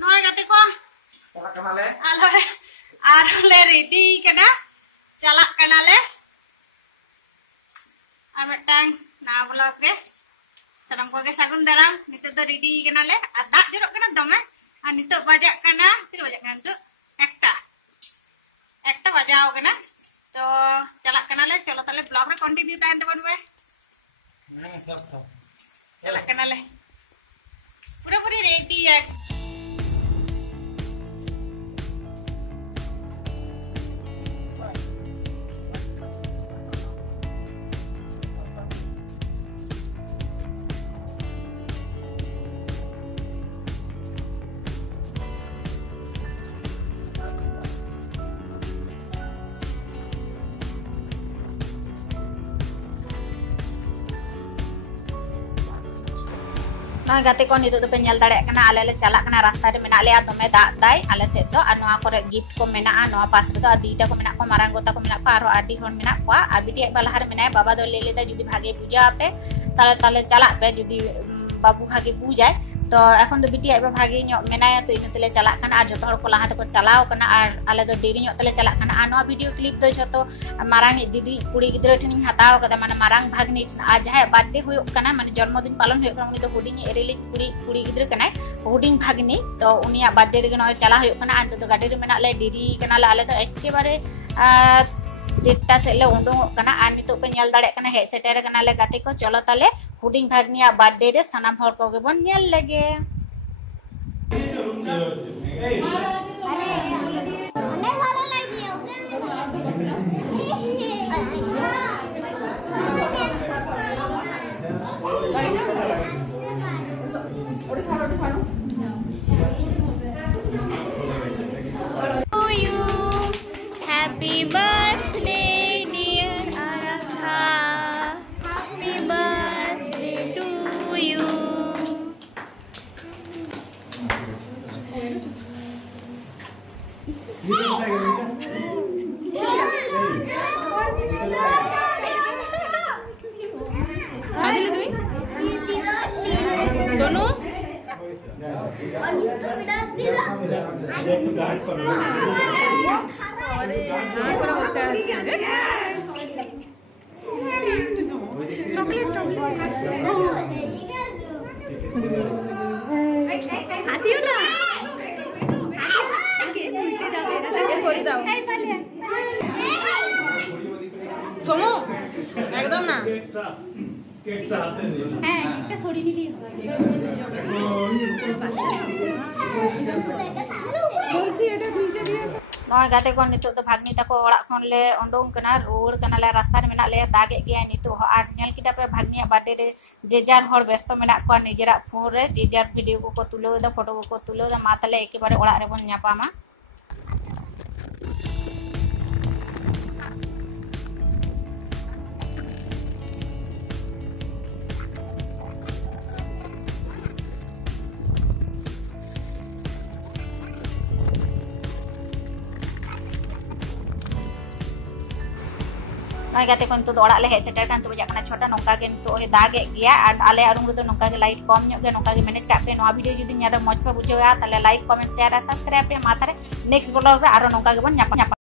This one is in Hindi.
Noi gati ko. Chalak kanale. Arole ready kana. Chalak kanale. Ar metang na vlog ge. Salam ko ge sagun daram. Nito do ready kanale. Adak jorok kana dome. Ar nito bajak kana. Tir bajak kana tu. Ekta bajao kana. तो चला कनाले चलो ताले ब्लॉग रे कंटिन्यू ताइन तबन बे नंग सब तो चला कनाले पूरा पूरी रेडी है Nah gati ko nito to penyal dare kana ale chalak kana rasta re mena le atome dak dai ale set do anu akore gift ko mena anu pas to adita ko mena ko marang gota ko mena ko aro adi hon mena ko abidi ek balahar mena baba do lele ta judi bhage puja ape tale chalak pe judi babu bhage pujay to এখন তো বিটি আইবা ভাগে ñok menaya to inatele chalak kana ar joto hor ko laha ko chalao kana ar ale do deri ñok tele chalak kana ano video clip do joto marang didi kuri gidra tin hataw kada mane marang bhagni tin aj hai birthday huyuk kana mane janmodin palon huyuk kana uni do huding ereli kuri gidra kana huding bhagni to unia birthday re noy chala huyuk kana anto do gadi re mena le deri kana ale to ekkebare data से ले उंडो कना आर नितो पे नेल दाड़े कना हे सेटर कना ले गाते को चलो ताले हुडिंग भागनिया बर्थडे रे सनाम हर को गेबन नेल लगे अने भालो लागियो ओरे छाड़ो Happy birthday, dear Aratha. Happy birthday to you. Adil tu? Dono? एकदम ना नय गाते को नितो तो भागनी ताको ओड़ा खन ले ओंडोंग कना रोड कना ले रास्ता रे मेना ले दागे गया नितो आर नेल किता पे भागनिया बाटे रे जेजार हर व्यस्त मेना को निजेरा फोन रे जेजार वीडियो को तुलो दा फोटो को तुलो दा मातले एकेबारे ओड़ा रे बन न्यापामा नय गाते को नितो ओड़ा ले हे सेटर कान तो जाकना छोटा नोका के नितो हे दागे गया और आले आरुम रे तो नोका के लाइट कम ᱧᱚᱜ गे नोका के मैनेज का पे नोआ वीडियो जदी ᱧᱮᱞ ᱢᱚᱡᱽ ᱯᱮ ᱵᱩᱡᱷᱟᱹᱣᱟ ताले लाइक कमेंट शेयर और सब्सक्राइब पे माथारे नेक्स्ट ब्लॉग रे आरो नोका के बन